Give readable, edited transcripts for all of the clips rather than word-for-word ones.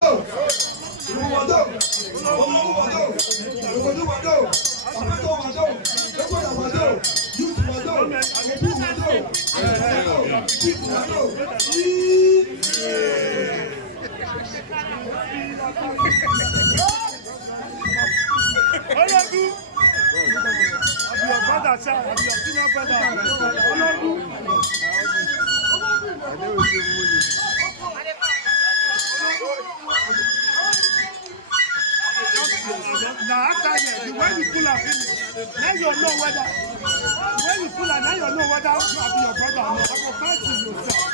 Now after here, when you pull up, now you know whether when you pull up, now you know whether you have your brother or not. I will fight you yourself.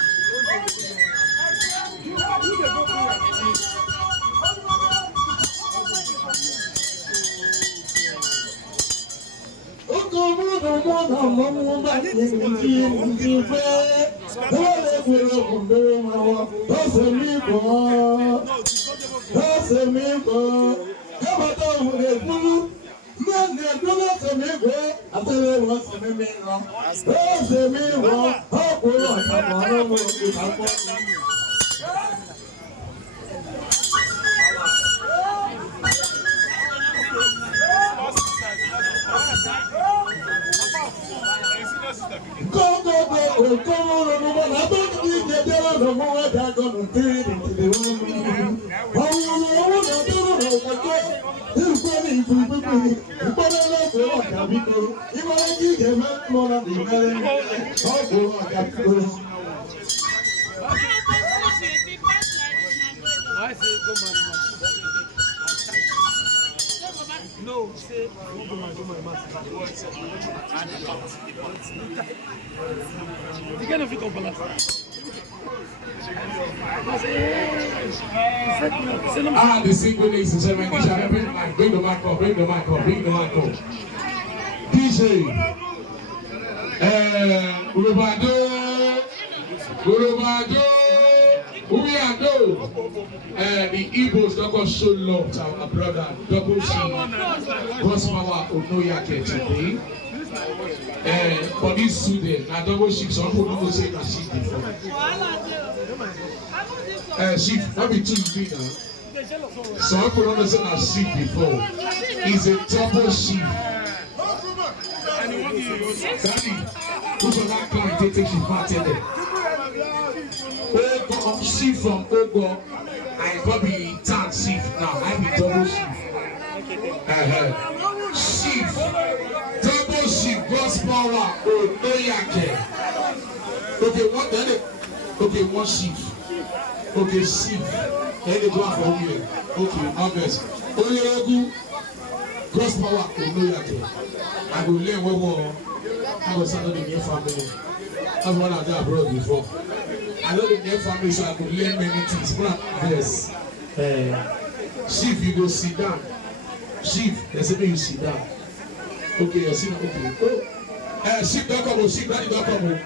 No, say, the single ladies and gentlemen, bring the mic up, bring the mic up, bring the mic up. DJ, the Igbos don't go show love to our brother, double C, God's power Onoyake today. For this student, now double C, some people don't say that sheep before. Sheep, that be too big now. Some people don't say that sheep before. It's a double sheep. Daddy, who's on that car and take sheep back there? Ogo, sheep from Ogo. I probably turn sheep now. I be double sheep. Sheep, double sheep, God's power. Onoyake. Okay, what then? Okay, one sheep. Okay, sheep. Then they go out for here. Okay, obvious. Oyogu, God's power. Onoyake. I go learn one more. I was in your family. I've one of that abroad before. I know the near family, so I could learn many things. Yes. Chief, you go sit down. Chief, there's a way you sit down. Okay, you sit down. Okay. Oh, Chief, don't come. Chief, daddy, don't come.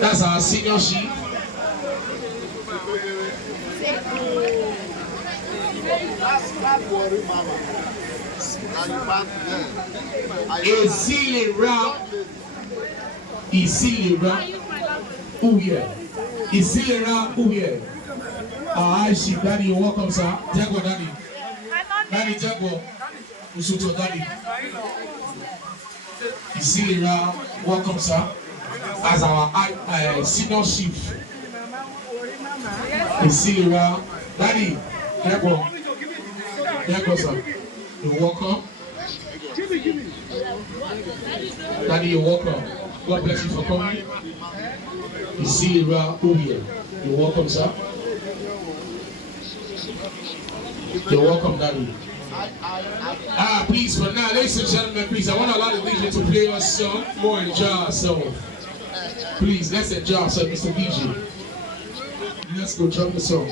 That's our senior chief. Uvwie. She daddy, you're welcome, sir. Jago, daddy. Daddy, Jago. Usuto, daddy. Isilira, welcome, sir. As our senior chief. Isilira, daddy. Jago. Jago, sir. You're welcome. Daddy, you're welcome. God bless you for coming. Isilira, Uvwie. You're welcome, sir. You're welcome, Daddy. Please, for now, ladies and gentlemen, please, I want to allow the DJ to play our song, more enjoy ourselves. Please, let's enjoy ourselves, Mr. DJ. Let's go drop the song.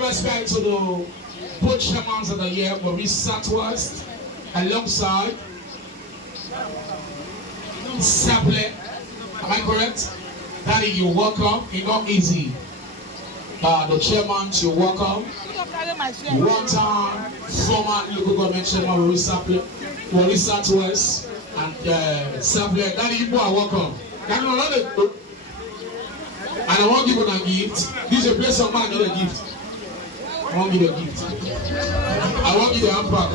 Respect to the both shamans of the year, Maurice Southwest, alongside Saple. Am I correct? Daddy, you're welcome. It's not easy. The chairman, you're welcome. One time, former local government chairman, Maurice Saple, Maurice Southwest, and Saple. Daddy, you are welcome. And I want to give you a gift. This is a place of man, not a gift. I want you a gift. I want you the handbag.